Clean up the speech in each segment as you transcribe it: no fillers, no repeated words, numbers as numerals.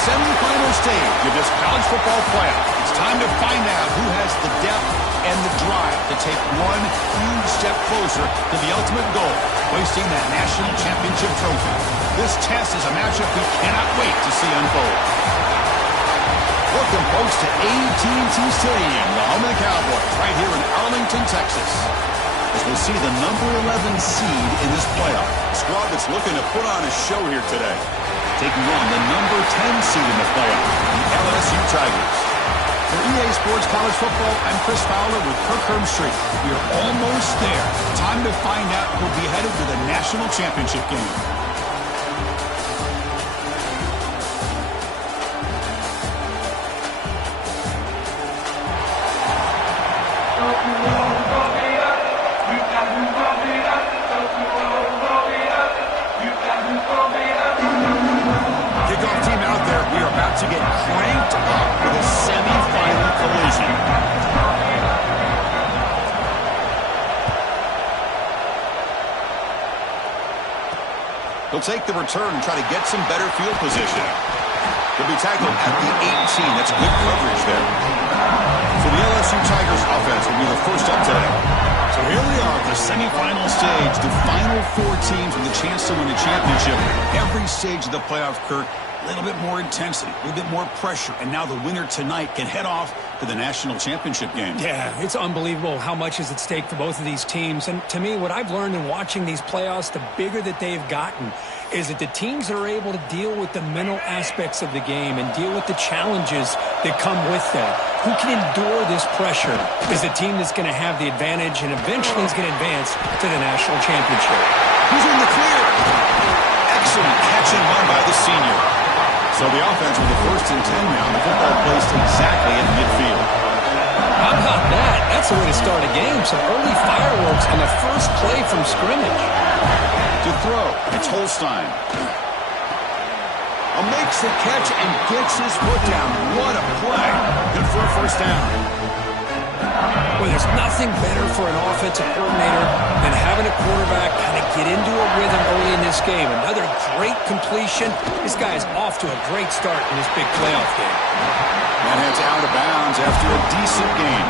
semifinal stage of this college football playoff. It's time to find out who has the depth and the drive to take one huge step closer to the ultimate goal, hoisting that national championship trophy. This test is a matchup we cannot wait to see unfold. Welcome, folks, to AT&T Stadium, the home of the Cowboys, right here in Arlington, Texas, as we'll see the number 11 seed in this playoff. A squad that's looking to put on a show here today. Taking on the number 10 seed in the playoff, the LSU Tigers. For EA Sports College Football, I'm Chris Fowler with Kirk Herbstreit. We are almost there. Time to find out who'll be headed to the national championship game. Kickoff team out there. We are about to get cranked up for the semifinal collision. He'll take the return and try to get some better field position. He'll be tackled at the 18. That's good coverage there. So the LSU Tigers offense will be the first up today. So here we are at the semifinal stage, the final four teams with a chance to win the championship. Every stage of the playoff, Kirk, a little bit more intensity, a little bit more pressure, and now the winner tonight can head off to the national championship game. Yeah, it's unbelievable how much is at stake for both of these teams. And to me, what I've learned in watching these playoffs, the bigger that they've gotten, is that the teams that are able to deal with the mental aspects of the game and deal with the challenges that come with that, who can endure this pressure, is the team that's going to have the advantage and eventually is going to advance to the national championship. Who's in the clear? Excellent catch and run by the senior. So the offense with the 1st and 10 now. The football placed exactly in midfield. How about that? That's the way to start a game. Some early fireworks on the first play from scrimmage. To throw, it's Holstein. Makes the catch and gets his foot down. What a play. Good for a first down. Well, there's nothing better for an offensive coordinator than having a quarterback kind of get into a rhythm early in this game. Another great completion. This guy is off to a great start in this big playoff game. And heads out of bounds after a decent game.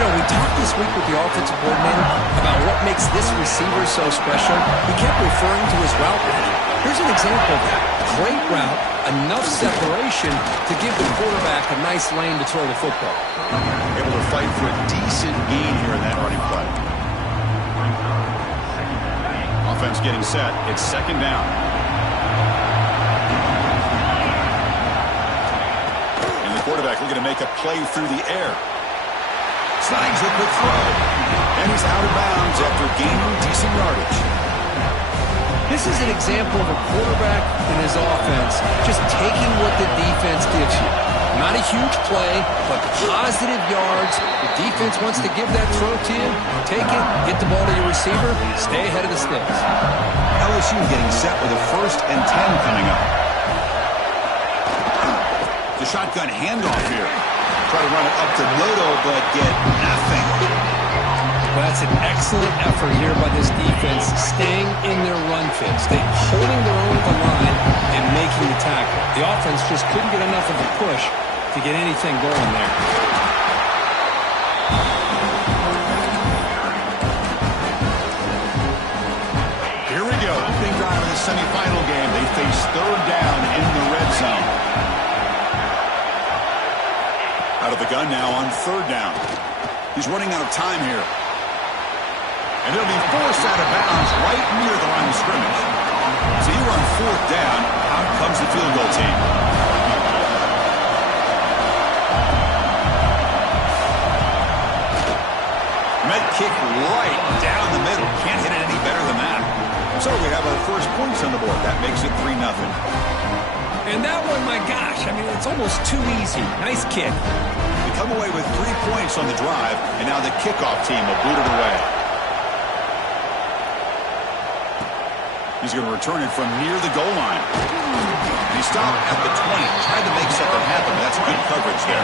You know, we talked this week with the offensive coordinator about what makes this receiver so special. He kept referring to his route running. Here's an example of that. Great route, enough separation to give the quarterback a nice lane to throw the football. Able to fight for a decent gain here in that running play. Offense getting set. It's 2nd down. And the quarterback looking to make a play through the air. Snags the quick throw. And he's out of bounds after gaining decent yardage. This is an example of a quarterback and his offense just taking what the defense gives you. Not a huge play, but positive yards. The defense wants to give that throw to you. Take it, get the ball to your receiver, stay ahead of the sticks. LSU getting set with a 1st and 10 coming up. The shotgun handoff here. Try to run it up to Noto, but get nothing. Well, that's an excellent effort here by this defense, staying in their run fits. They're holding their own at the line and making the tackle. The offense just couldn't get enough of a push to get anything going there. Here we go. Opening drive of the semifinal game. They face 3rd down in the red zone. Out of the gun now on 3rd down. He's running out of time here. And he'll be forced out of bounds right near the line of scrimmage. So you run 4th down. Out comes the field goal team. Med kick right down the middle. Can't hit it any better than that. So we have our first points on the board. That makes it 3-0. And that one, my gosh, I mean, it's almost too easy. Nice kick. They come away with 3 points on the drive, and now the kickoff team will boot it away. He's going to return it from near the goal line. And he stopped at the 20. Tried to make something happen, but that's good coverage there.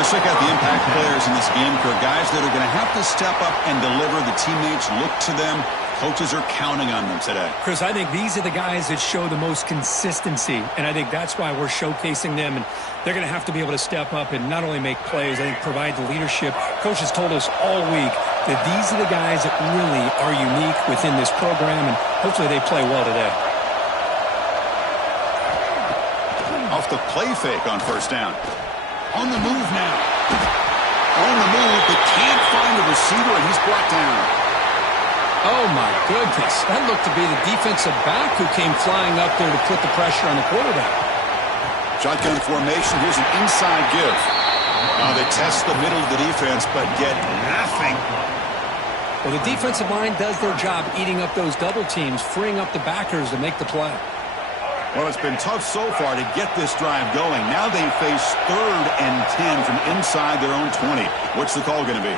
Let's check out the impact players in this game, Kirk. Guys that are going to have to step up and deliver. The teammates look to them. Coaches are counting on them today. Chris, I think these are the guys that show the most consistency, and I think that's why we're showcasing them, and they're going to have to be able to step up and not only make plays, I think provide the leadership. Coach has told us all week that these are the guys that really are unique within this program, and hopefully they play well today. Off the play fake on first down. On the move now. On the move, but can't find the receiver, and he's brought down. Oh, my goodness. That looked to be the defensive back who came flying up there to put the pressure on the quarterback. Shotgun formation. Here's an inside give. Now they test the middle of the defense, but get nothing. Well, the defensive line does their job eating up those double teams, freeing up the backers to make the play. Well, it's been tough so far to get this drive going. Now they face 3rd and 10 from inside their own 20. What's the call going to be?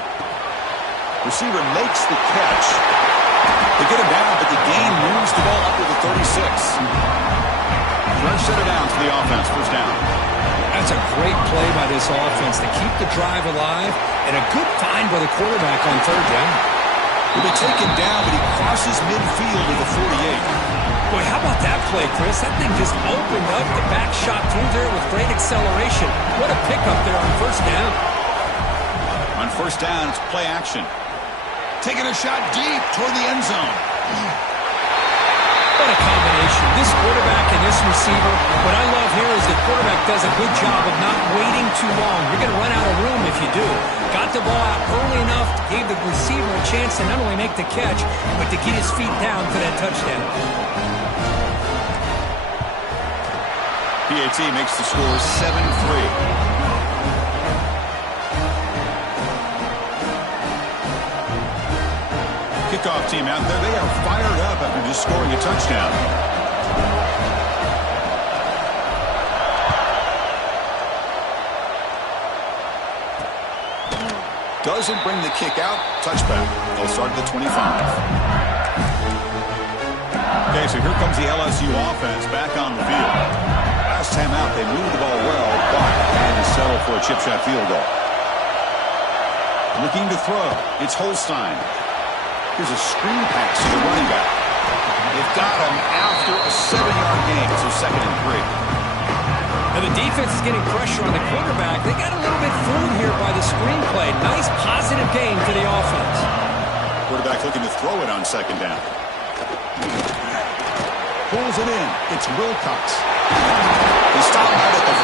Receiver makes the catch. They get him down, but the gain moves the ball up to the 36. Fresh set it down to the offense. First down. That's a great play by this offense to keep the drive alive, and a good find by the quarterback on 3rd down. He'll be taken down, but he crosses midfield to the 48. Boy, how about that play, Chris? That thing just opened up. The back shot through there with great acceleration. What a pickup there on first down. On first down, it's play action. Taking a shot deep toward the end zone. What a combination. This quarterback and this receiver. What I love here is the quarterback does a good job of not waiting too long. You're going to run out of room if you do. Got the ball out early enough, gave the receiver a chance to not only make the catch, but to get his feet down for that touchdown. PAT makes the score 7-3. Kickoff team out there. They are fired up after just scoring a touchdown. Doesn't bring the kick out. Touchback. They'll start at the 25. Okay, so here comes the LSU offense back on the field. Last time out, they moved the ball well, but had to settle for a chip shot field goal. Looking to throw. It's Holstein. Here's a screen pass to the running back. They've got him after a 7-yard gain, so 2nd and 3. Now the defense is getting pressure on the quarterback. They got a little bit fooled here by the screenplay. Nice positive gain for the offense. Quarterback looking to throw it on 2nd down. Pulls it in. It's Wilcox. They stop out at the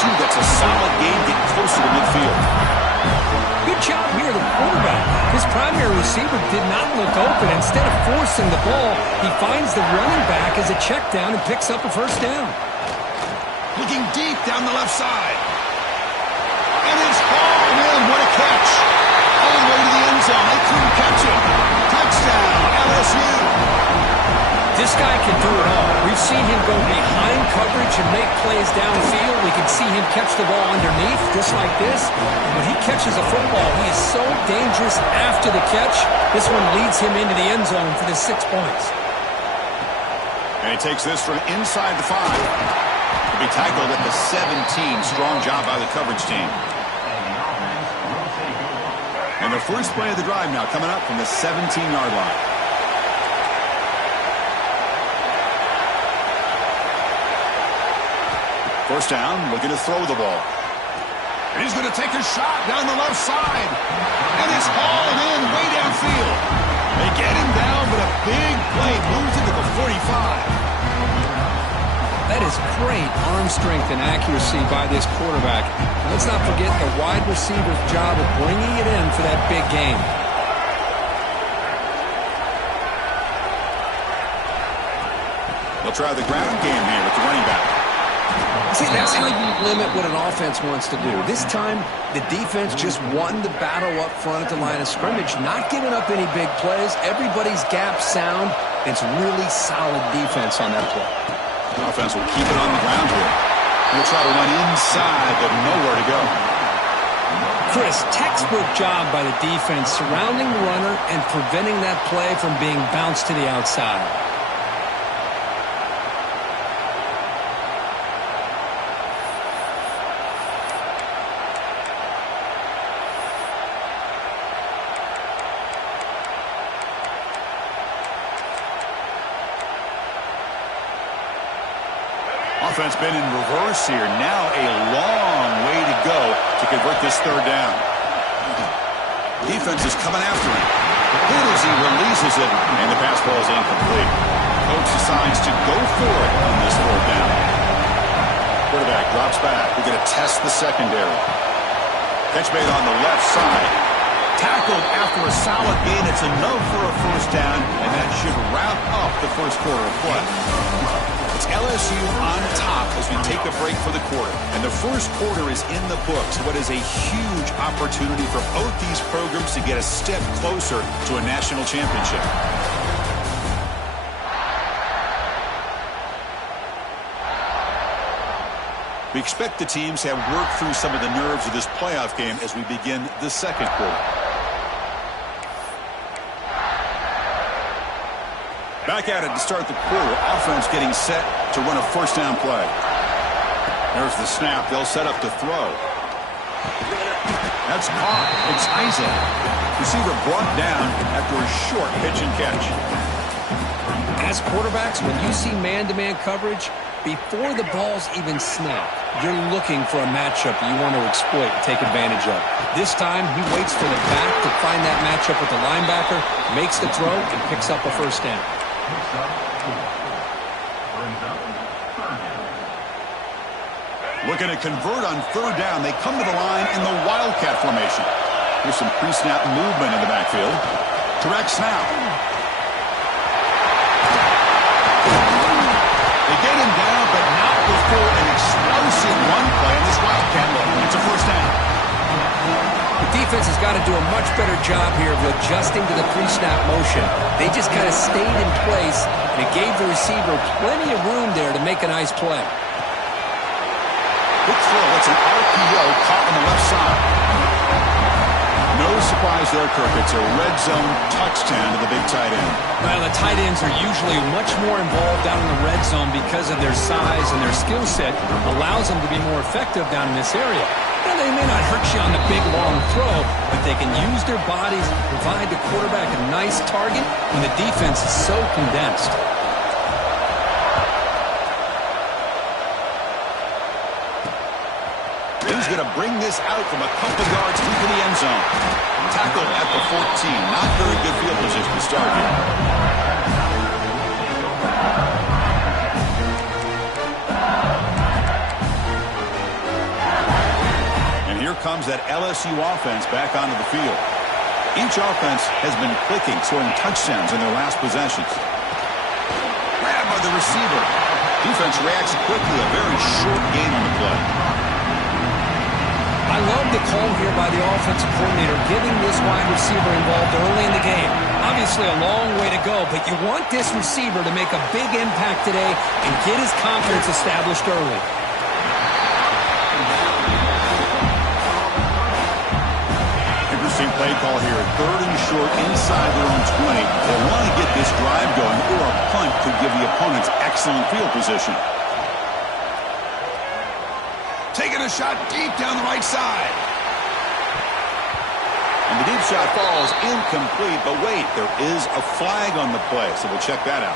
42. That's a solid gain, getting closer to midfield. Good job here, the quarterback. His primary receiver did not look open. Instead of forcing the ball, he finds the running back as a check down and picks up a first down. Looking deep down the left side. And it's hauled in. What a catch. All the way to the end zone. They couldn't catch him. Touchdown, LSU. This guy can do it all. We've seen him go behind coverage and make plays downfield. We can see him catch the ball underneath, just like this. And when he catches a football, he is so dangerous after the catch. This one leads him into the end zone for the 6 points. And he takes this from inside the 5. He'll be tackled at the 17. Strong job by the coverage team. And the first play of the drive now coming up from the 17-yard line. First down, looking to throw the ball. And he's going to take a shot down the left side. And it's hauled in way downfield. They get him down, but a big play moves into the 45. That is great arm strength and accuracy by this quarterback. Let's not forget the wide receiver's job of bringing it in for that big game. They'll try the ground game here with the running back. See, that's how you limit what an offense wants to do. This time, the defense just won the battle up front at the line of scrimmage, not giving up any big plays. Everybody's gap sound. It's really solid defense on that play. The offense will keep it on the ground here. They'll try to run inside, but nowhere to go. Chris, textbook job by the defense surrounding the runner and preventing that play from being bounced to the outside. Offense been in reverse here. Now a long way to go to convert this third down. Defense is coming after him. Hit as he releases it, and the pass ball is incomplete. Coach decides to go for it on this fourth down. Quarterback drops back. We're going to test the secondary. Catch made on the left side. Tackled after a solid gain. It's enough for a first down, and that should wrap up the first quarter of play. It's LSU on top as we take a break for the quarter. And the first quarter is in the books. What is a huge opportunity for both these programs to get a step closer to a national championship. We expect the teams have worked through some of the nerves of this playoff game as we begin the second quarter. Back at it to start the quarter. Offense getting set to run a first down play. There's the snap. They'll set up to throw. That's caught. It's Isaac. Receiver brought down after a short pitch and catch. As quarterbacks, when you see man-to-man coverage, before the ball's even snapped, you're looking for a matchup you want to exploit and take advantage of. This time, he waits for the back to find that matchup with the linebacker, makes the throw, and picks up a first down. Looking to convert on third down. They come to the line in the Wildcat formation. Here's some pre-snap movement in the backfield. Direct snap. They get him down, but not before an explosive run play on this Wildcat look. It's a first down. The defense has got to do a much better job here of adjusting to the pre-snap motion. They just kind of stayed in place, and it gave the receiver plenty of room there to make a nice play. Quick throw. It's an RPO caught on the left side. No surprise there, Kirk. It's a red zone touchdown to the big tight end. Well, the tight ends are usually much more involved down in the red zone because of their size and their skill set allows them to be more effective down in this area. Now, they may not hurt you on the big, long throw, but they can use their bodies to provide the quarterback a nice target when the defense is so condensed. He's going to bring this out from a couple yards into the end zone. Tackled at the 14. Not very good field position to start here. And here comes that LSU offense back onto the field. Each offense has been clicking, scoring touchdowns in their last possessions. Grabbed by the receiver. Defense reacts quickly. A very short gain on the play. I love the call here by the offensive coordinator, getting this wide receiver involved early in the game. Obviously a long way to go, but you want this receiver to make a big impact today and get his confidence established early. Interesting play call here. Third and short inside their own 20. They want to get this drive going, or a punt could give the opponents excellent field position. Taking a shot deep down the right side. And the deep shot falls incomplete, but wait, there is a flag on the play, so we'll check that out.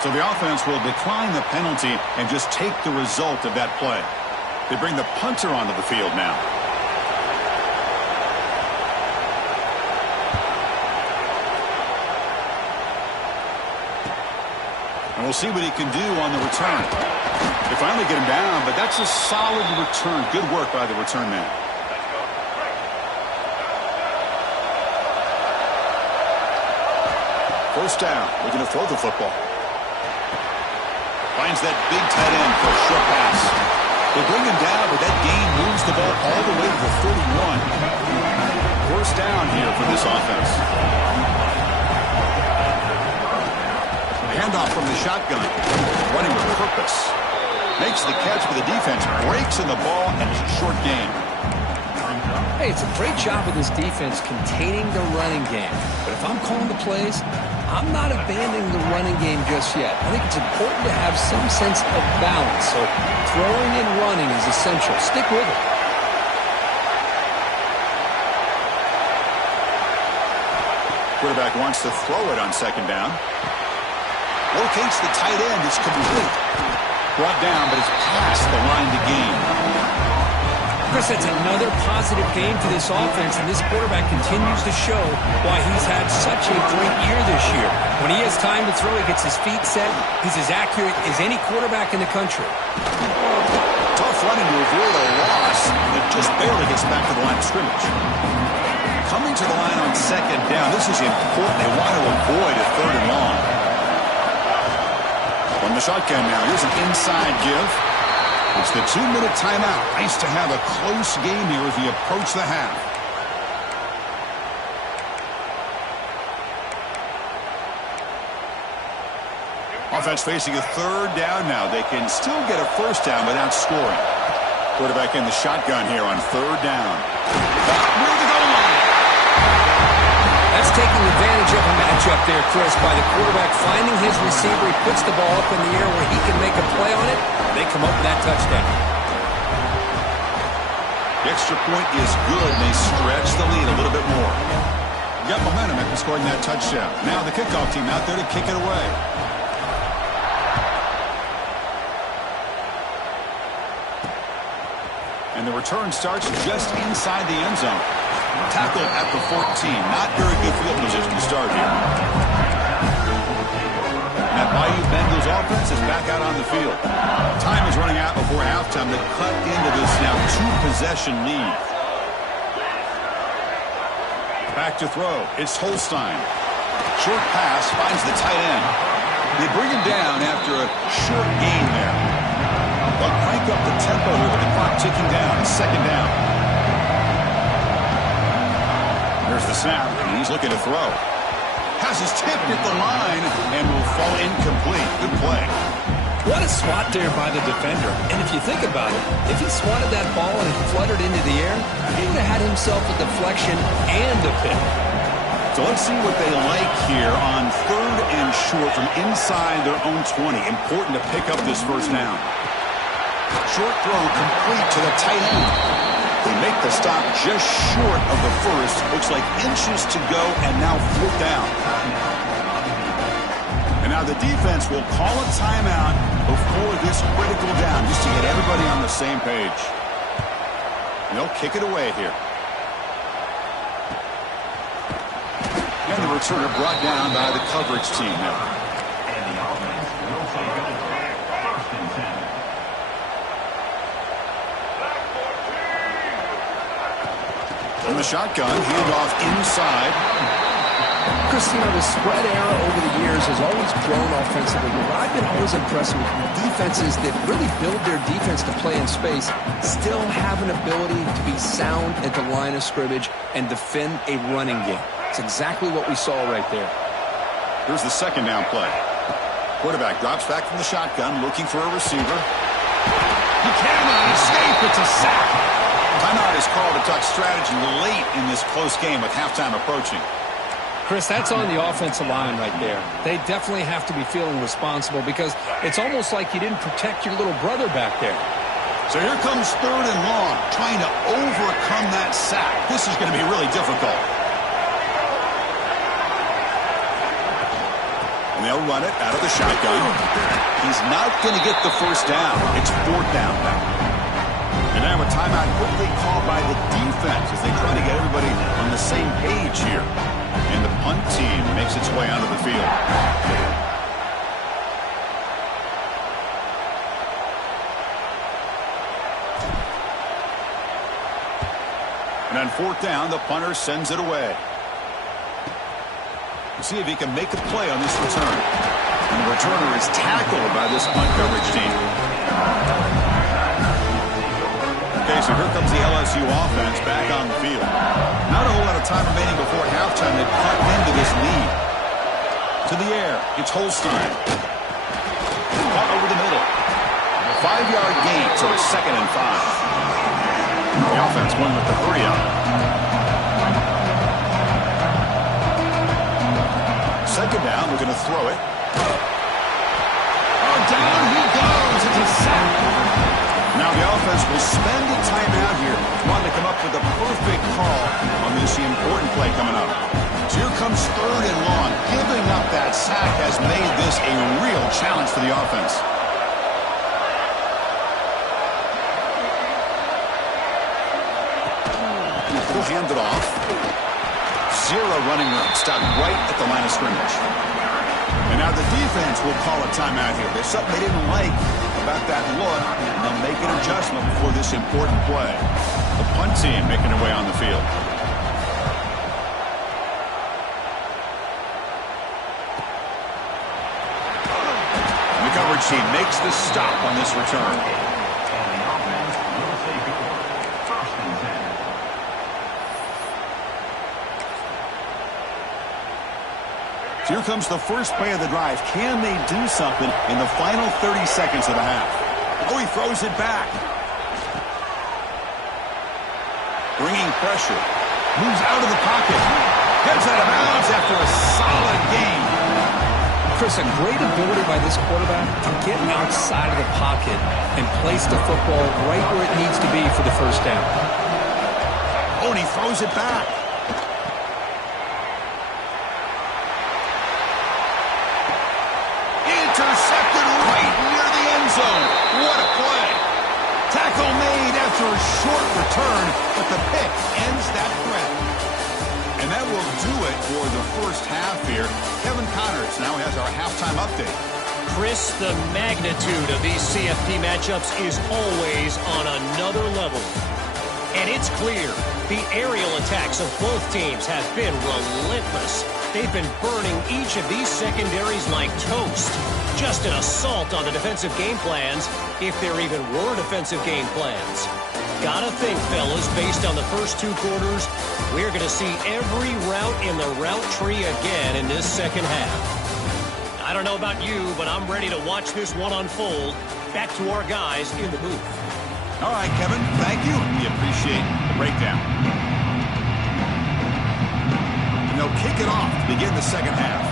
So the offense will decline the penalty and just take the result of that play. They bring the punter onto the field now. And we'll see what he can do on the return. They finally get him down, but that's a solid return. Good work by the return man. First down, looking to throw the football. Finds that big tight end for a short pass. They bring him down, but that gain moves the ball all the way to the 31. First down here for this offense. Handoff from the shotgun. Running with purpose. Makes the catch, but the defense breaks in the ball, and it's a short gain. Hey, it's a great job of this defense containing the running game. But if I'm calling the plays, I'm not abandoning the running game just yet. I think it's important to have some sense of balance. So throwing and running is essential. Stick with it. Quarterback wants to throw it on second down. Locates the tight end. It's complete. Brought down, but it's past the line to gain. Chris, that's another positive game for this offense, and this quarterback continues to show why he's had such a great year this year. When he has time to throw, he gets his feet set. He's as accurate as any quarterback in the country. Tough running to avoid a loss, but just barely gets back to the line of scrimmage. Coming to the line on second down, this is important. They want to avoid a third and long. From the shotgun now, here's an inside give. It's the 2-minute timeout. Nice to have a close game here as we approach the half. Offense facing a third down now. They can still get a first down without scoring. Quarterback in the shotgun here on third down. Near the goal line. That's taking advantage of a matchup there, Chris, by the quarterback finding his receiver. He puts the ball up in the air where he can make a play on it. They come up with that touchdown. The extra point is good, and they stretch the lead a little bit more. Got momentum after scoring that touchdown. Now the kickoff team out there to kick it away. And the return starts just inside the end zone. Tackle at the 14. Not very good field position to start here. That Bayou Bengals offense is back out on the field. Time is running out before halftime to cut into this now 2-possession lead. Back to throw. It's Holstein. Short pass finds the tight end. They bring him down after a short gain there. They'll crank up the tempo here with the clock ticking down. Second down. There's the snap, and he's looking to throw. Has his tip hit the line and will fall incomplete. Good play. What a spot there by the defender. And if you think about it, if he swatted that ball and it fluttered into the air, he would have had himself a deflection and a pick. So let's see what they like here on third and short from inside their own 20. Important to pick up this first down. Short throw complete to the tight end. They make the stop just short of the first. Looks like inches to go, and now fourth down. And now the defense will call a timeout before this critical down, just to get everybody on the same page. They'll kick it away here. And the returner brought down by the coverage team now. From the shotgun, handoff inside. Chris, the spread era over the years has always grown offensively. But I've been always impressed with defenses that really build their defense to play in space, still have an ability to be sound at the line of scrimmage and defend a running game. It's exactly what we saw right there. Here's the second down play. Quarterback drops back from the shotgun, looking for a receiver. He cannot escape. It's a sack. Timeout is called to talk strategy late in this close game with halftime approaching. Chris, that's on the offensive line right there. They definitely have to be feeling responsible because it's almost like you didn't protect your little brother back there. So here comes third and long, trying to overcome that sack. This is going to be really difficult. And they'll run it out of the shotgun. He's not going to get the first down. It's fourth down now. And now a timeout quickly called by the defense as they try to get everybody on the same page here. And the punt team makes its way onto the field. And on fourth down, the punter sends it away. We'll see if he can make a play on this return. And the returner is tackled by this punt coverage team. Okay, so here comes the LSU offense back on the field. Not a whole lot of time remaining before halftime to cut into this lead. To the air, it's Holstein. Caught over the middle. 5-yard gain, so it's 2nd and 5. The offense won with the 3 on it. Second down, we're going to throw it. Oh, down he goes. It's a sack. Now the offense will spend a timeout here. Want to come up with a perfect call on this important play coming up. So here comes 3rd and long. Giving up that sack has made this a real challenge for the offense. He'll hand it off. 0 running room. Stopped right at the line of scrimmage. And now the defense will call a timeout here. There's something they didn't like about that look, and they'll make an adjustment before this important play. The punt team making their way on the field. The coverage team makes the stop on this return. Here comes the first play of the drive. Can they do something in the final 30 seconds of the half? Oh, he throws it back. Bringing pressure. Moves out of the pocket. Gets out of bounds after a solid gain. Chris, a great ability by this quarterback to get outside of the pocket and place the football right where it needs to be for the first down. Oh, and he throws it back. Intercepted right near the end zone. What a play. Tackle made after a short return, but the pick ends that threat. And that will do it for the first half here. Kevin Connors now has our halftime update. Chris, the magnitude of these CFP matchups is always on another level. And it's clear the aerial attacks of both teams have been relentless. They've been burning each of these secondaries like toast. Just an assault on the defensive game plans, if there even were defensive game plans. Gotta think, fellas, based on the first 2 quarters, we're going to see every route in the route tree again in this second half. I don't know about you, but I'm ready to watch this one unfold. Back to our guys in the booth. All right, Kevin, thank you. We appreciate the breakdown. And they'll kick it off to begin the second half.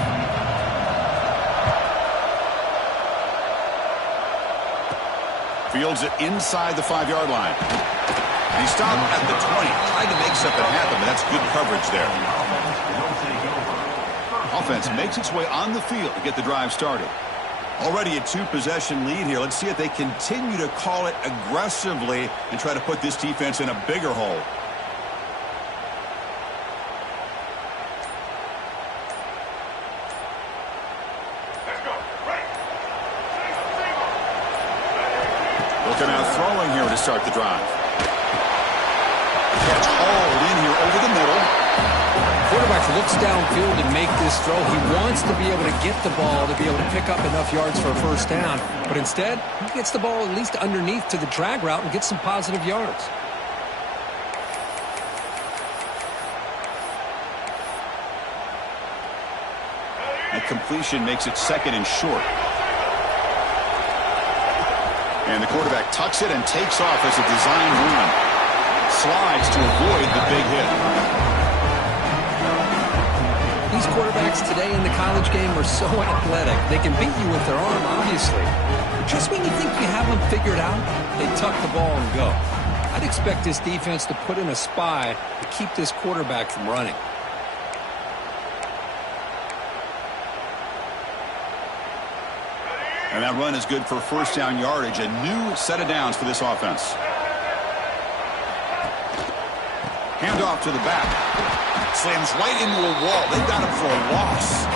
Fields it inside the 5-yard line. And he stopped at the 20. Tried to make something happen, but that's good coverage there. Offense makes its way on the field to get the drive started. Already a 2-possession lead here. Let's see if they continue to call it aggressively and try to put this defense in a bigger hole. Looking out throwing here to start the drive. Catch hauled in here over the middle. Quarterback looks downfield to make this throw. He wants to be able to get the ball to be able to pick up enough yards for a first down. But instead, he gets the ball at least underneath to the drag route and gets some positive yards. That completion makes it 2nd and short. And the quarterback tucks it and takes off as a design run. Slides to avoid the big hit. These quarterbacks today in the college game are so athletic. They can beat you with their arm, obviously. But just when you think you have them figured out, they tuck the ball and go. I'd expect this defense to put in a spy to keep this quarterback from running. And that run is good for first down yardage. A new set of downs for this offense. Handoff to the back. Slams right into a wall. They got him for a loss.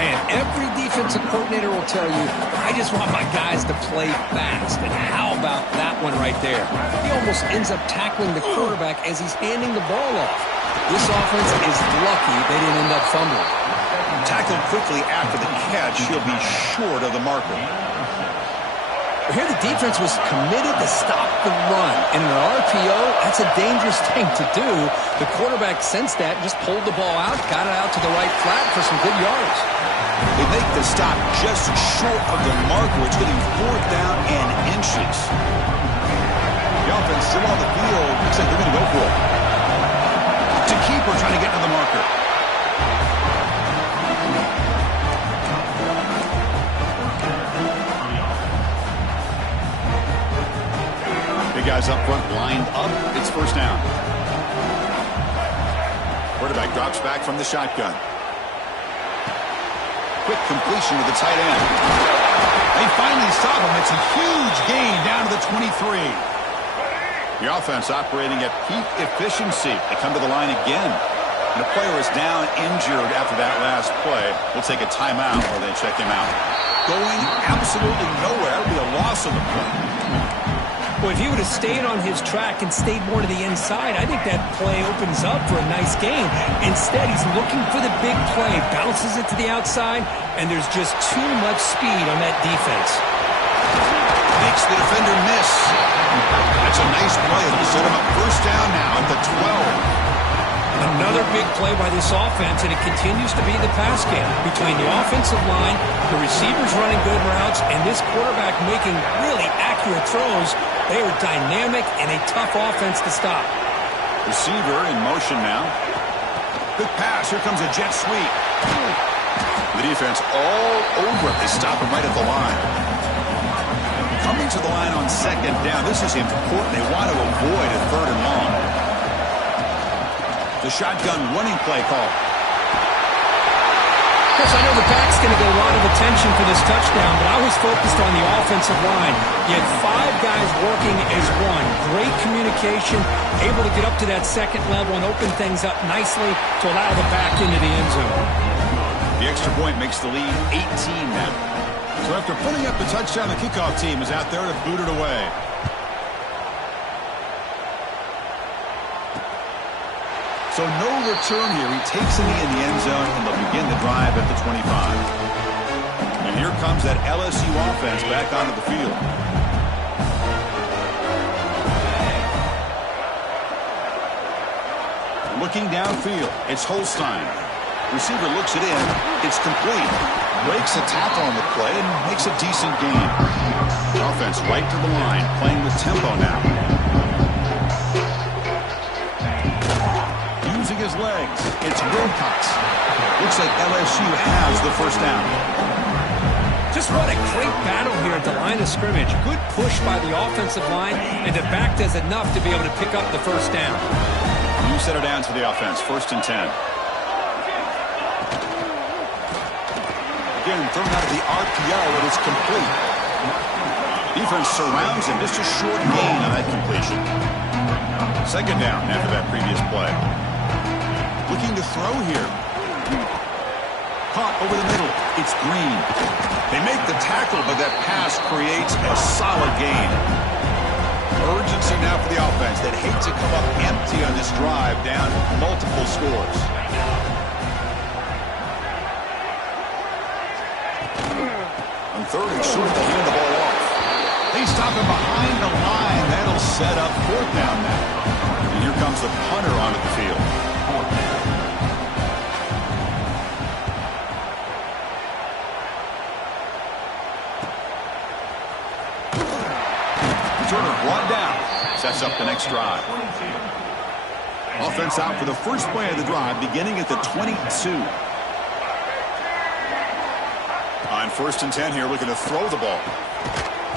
Man, every defensive coordinator will tell you, I just want my guys to play fast. And how about that one right there? He almost ends up tackling the quarterback as he's handing the ball off. This offense is lucky they didn't end up fumbling. Tackled quickly after the catch. He'll be short of the marker. Here the defense was committed to stop the run. In an RPO, that's a dangerous thing to do. The quarterback sensed that and just pulled the ball out, got it out to the right flat for some good yards. They make the stop just short of the marker. It's going to be 4th down and inches. The offense still on the field. Looks like they're going to go for it. To keeper trying to get to the marker. Big guys up front lined up. It's first down. Quarterback drops back from the shotgun. Quick completion to the tight end. They finally stop him. It's a huge gain down to the 23. The offense operating at peak efficiency. They come to the line again. And the player is down injured after that last play. We'll take a timeout while they check him out. Going absolutely nowhere. It'll be a loss of the play. Well, if he would have stayed on his track and stayed more to the inside, I think that play opens up for a nice gain. Instead, he's looking for the big play, bounces it to the outside, and there's just too much speed on that defense. Makes the defender miss. That's a nice play. It'll set him up first down now at the 12. Another big play by this offense, and it continues to be the pass game between the offensive line, the receivers running good routes, and this quarterback making really accurate throws. They are dynamic and a tough offense to stop. Receiver in motion now. Good pass. Here comes a jet sweep. The defense all over it. They stop him right at the line. Coming to the line on second down. This is important. They want to avoid a third and long. The shotgun running play call. Chris, I know the back's going to get a lot of attention for this touchdown, but I was focused on the offensive line. You had 5 guys working as one. Great communication, able to get up to that second level and open things up nicely to allow the back into the end zone. The extra point makes the lead 18 now. So after putting up the touchdown, the kickoff team is out there to boot it away. So no return here. He takes it in the end zone, and they'll begin the drive at the 25. And here comes that LSU offense back onto the field. Looking downfield, it's Holstein. Receiver looks it in. It's complete. Breaks a tackle on the play and makes a decent gain. Offense right to the line, playing with tempo now. Using his legs, it's Wilcox. Looks like LSU has the first down. Just what a great battle here at the line of scrimmage. Good push by the offensive line, and the back does enough to be able to pick up the first down. You set her down to the offense, 1st and 10. Again, thrown out of the RPO, and it's complete. Defense surrounds him, just a short gain on that completion. 2nd down after that previous play. Looking to throw here. Caught over the middle. It's Green. They make the tackle, but that pass creates a solid gain. Urgency now for the offense that hate to come up empty on this drive, down multiple scores. On 3rd and short, they hand the ball off. They stop him behind the line. That'll set up 4th down now. And here comes the punter onto the field. Brought down. Sets up the next drive. Offense out for the first play of the drive, beginning at the 22. On 1st and 10 here, looking to throw the ball.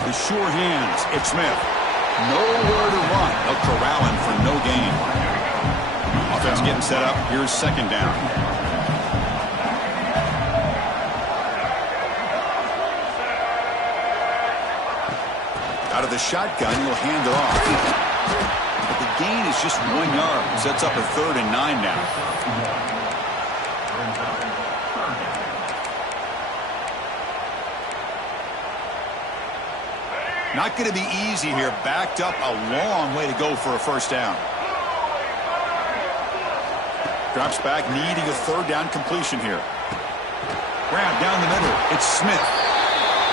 With sure hands, it's Smith. Nowhere to run. They'll corral him for no gain. Offense getting set up. Here's 2nd down. Out of the shotgun, he'll hand it off. But the gain is just 1 yard. Sets up a 3rd and 9 now. Not going to be easy here. Backed up a long way to go for a first down. Drops back, needing a 3rd down completion here. Grab down the middle. It's Smith.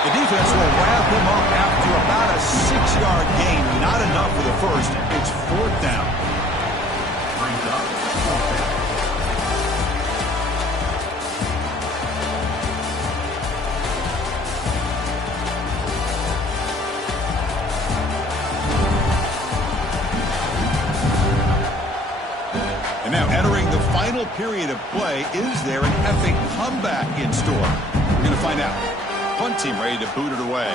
The defense will wrap him up after about a 6-yard gain. Not enough for the first. It's 4th down. And now entering the final period of play, is there an epic comeback in store? We're going to find out. Punt team ready to boot it away.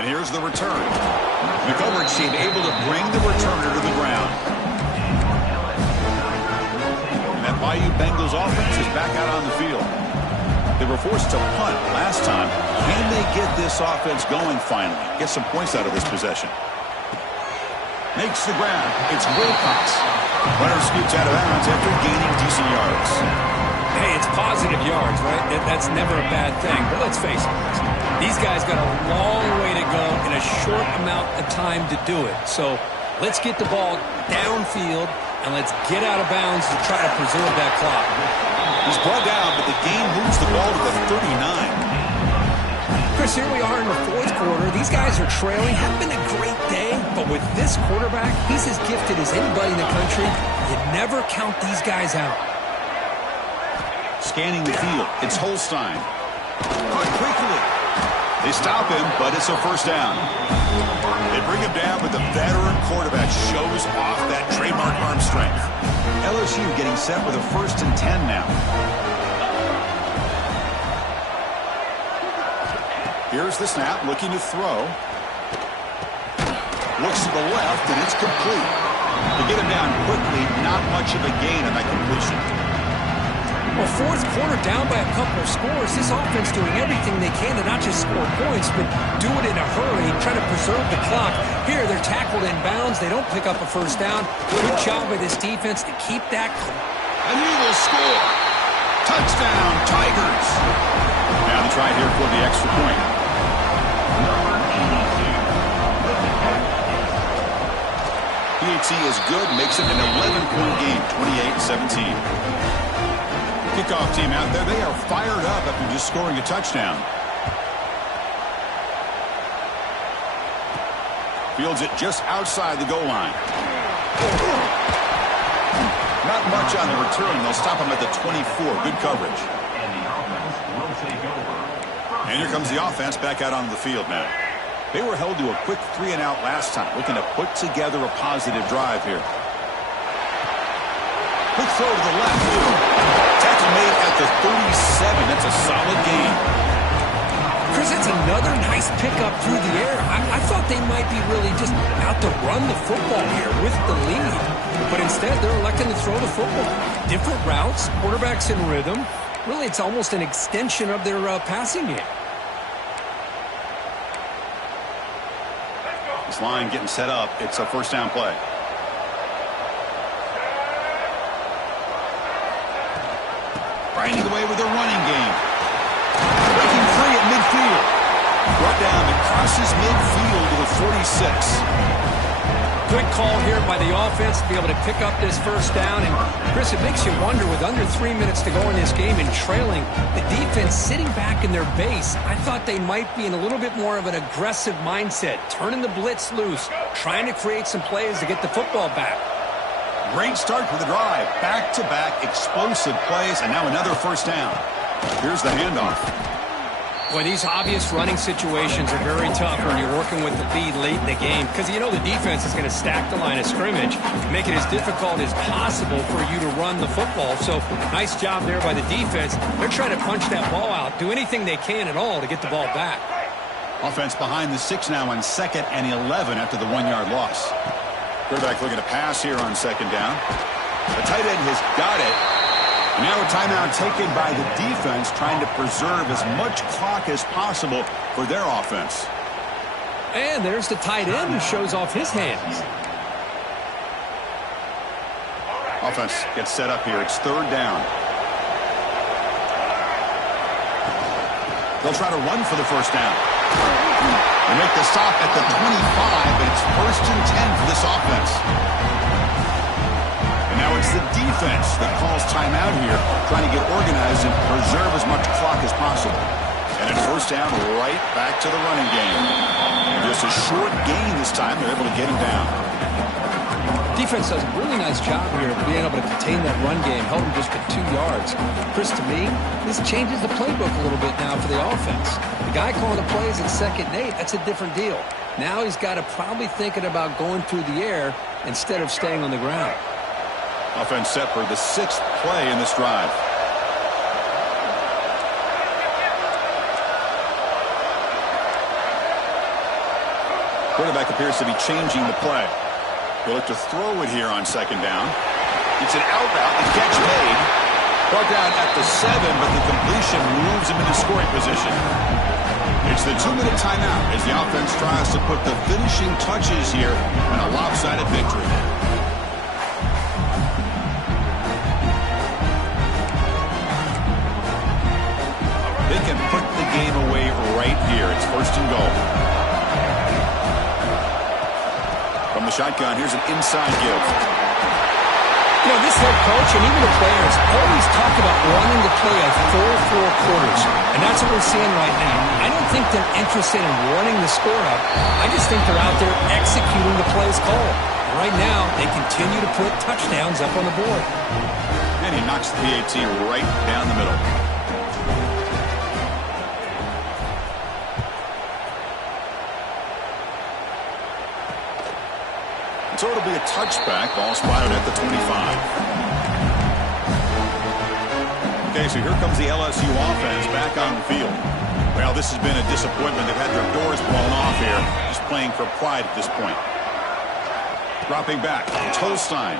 And here's the return. The coverage team able to bring the returner to the ground. And that Bayou Bengals offense is back out on the field. They were forced to punt last time. Can they get this offense going finally? Get some points out of this possession. Makes the ground. It's Wilcox. Runner scoots out of bounds after gaining decent yards. Hey, it's positive yards, right? That's never a bad thing. But let's face it, these guys got a long way to go in a short amount of time to do it. So let's get the ball downfield, and let's get out of bounds to try to preserve that clock. He's brought down, but the game moves the ball to the 39. Chris, here we are in the fourth quarter. These guys are trailing. Haven't been a great day, but with this quarterback, he's as gifted as anybody in the country. You never count these guys out. Scanning the field, it's Holstein. Caught quickly. They stop him, but it's a first down. They bring him down, but the veteran quarterback shows off that trademark arm strength. LSU getting set with a 1st and 10 now. Here's the snap, looking to throw. Looks to the left, and it's complete. To get him down quickly, not much of a gain on that completion. Well, fourth quarter down by a couple of scores. This offense doing everything they can to not just score points, but do it in a hurry, try to preserve the clock. Here, they're tackled in bounds. They don't pick up a first down. Good job by this defense to keep that. And he will score. Touchdown, Tigers. Now the try here for the extra point. PAT is good, makes it an 11-point game, 28-17. Kickoff team out there, they are fired up after just scoring a touchdown. Fields it just outside the goal line. Not much on the return. They'll stop him at the 24. Good coverage. And here comes the offense back out onto the field now. They were held to a quick 3-and-out last time, looking to put together a positive drive here. Quick throw to the left. Tackle made at the 37. That's a solid gain. Chris, it's another nice pickup through the air. I thought they might be really just out to run the football here with the lead. But instead, they're electing to throw the football. Different routes, quarterbacks in rhythm. Really, it's almost an extension of their passing game. This line getting set up. It's a first down play. Grinding away with a running game. Breaking free at midfield. Brought down and crosses midfield to the 46. Good call here by the offense to be able to pick up this first down. And, Chris, it makes you wonder, with under 3 minutes to go in this game and trailing, the defense sitting back in their base, I thought they might be in a little bit more of an aggressive mindset, turning the blitz loose, trying to create some plays to get the football back. Great start for the drive. Back-to-back explosive plays, and now another first down. Here's the handoff. Boy, these obvious running situations are very tough when you're working with the lead late in the game, because you know the defense is going to stack the line of scrimmage, make it as difficult as possible for you to run the football. So nice job there by the defense. They're trying to punch that ball out, do anything they can at all to get the ball back. Offense behind the 6 now on 2nd and 11 after the 1-yard loss. Quarterback looking to pass here on 2nd down. The tight end has got it. And now a timeout taken by the defense, trying to preserve as much clock as possible for their offense. And there's the tight end who shows off his hands. Offense gets set up here. It's 3rd down. They'll try to run for the first down. They make the stop at the 25, but it's 1st and 10 for this offense. And now it's the defense that calls timeout here, trying to get organized and preserve as much clock as possible. And it's first down, right back to the running game. And just a short gain this time. They're able to get him down. Defense does a really nice job here of being able to contain that run game, held him just to 2 yards. Chris, to me, this changes the playbook a little bit now for the offense. The guy calling the plays at 2nd and 8, that's a different deal. Now he's got to probably thinking about going through the air instead of staying on the ground. Offense set for the 6th play in this drive. Quarterback appears to be changing the play. He'll look to throw it here on second down. It's an out route. The catch made. Brought down at the 7, but the completion moves him into scoring position. It's the 2-minute timeout as the offense tries to put the finishing touches here in a lopsided victory. They can put the game away right here. It's first and goal. From the shotgun, here's an inside give. You know, this head coach and even the players always talk about wanting to play a full 4 quarters, and that's what we're seeing right now. I don't think they're interested in running the score up. I just think they're out there executing the plays called. And right now, they continue to put touchdowns up on the board. And he knocks the PAT right down the middle. So it'll be a touchback. Ball spotted at the 25. Okay, so here comes the LSU offense back on the field. Well, this has been a disappointment. They've had their doors blown off here. Just playing for pride at this point. Dropping back. It's Holstein.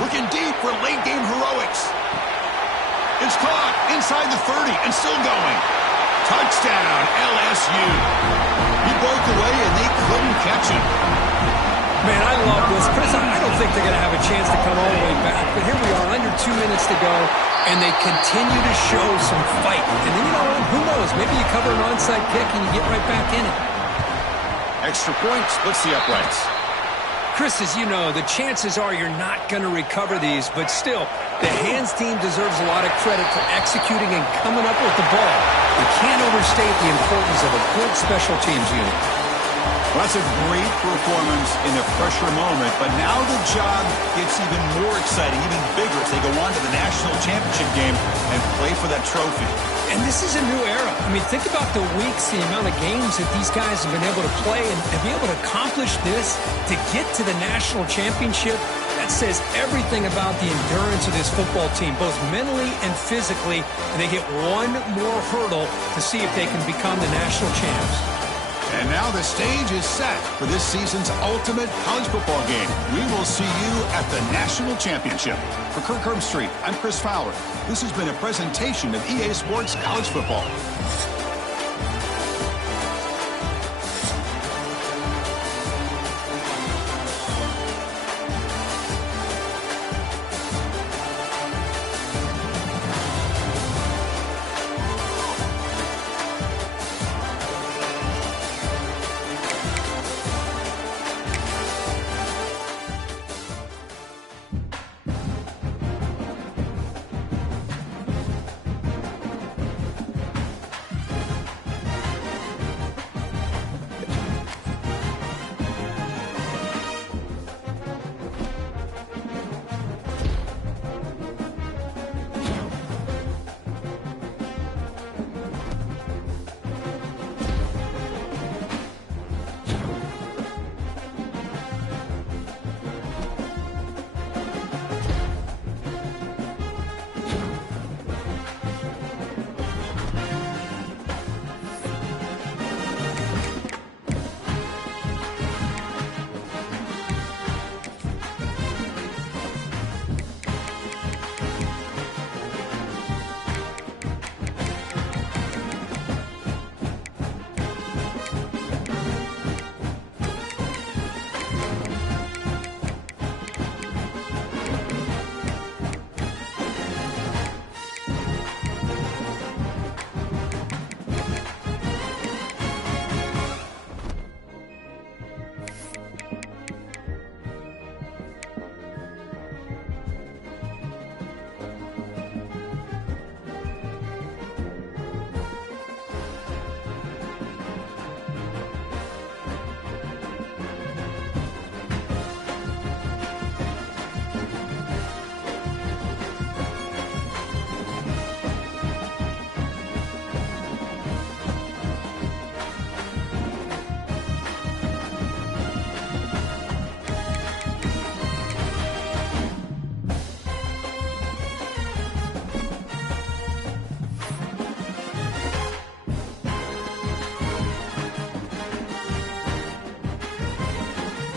Looking deep for late game heroics. It's caught inside the 30 and still going. Touchdown, LSU. He broke away and they couldn't catch him. Man, I love this. Chris, I don't think they're going to have a chance to come all the way back. But here we are, under 2 minutes to go, and they continue to show some fight. And then, you know what? Who knows? Maybe you cover an onside kick and you get right back in it. Extra point splits the uprights. Chris, as you know, the chances are you're not going to recover these. But still, the hands team deserves a lot of credit for executing and coming up with the ball. You can't overstate the importance of a good special teams unit. Well, that's a great performance in a pressure moment, but now the job gets even more exciting, even bigger as they go on to the national championship game and play for that trophy. And this is a new era. I mean, think about the weeks, the amount of games that these guys have been able to play, and to be able to accomplish this, to get to the national championship, that says everything about the endurance of this football team, both mentally and physically, and they get one more hurdle to see if they can become the national champs. And now the stage is set for this season's ultimate college football game. We will see you at the national championship. For Kirk Herbstreit, I'm Chris Fowler. This has been a presentation of EA Sports College Football.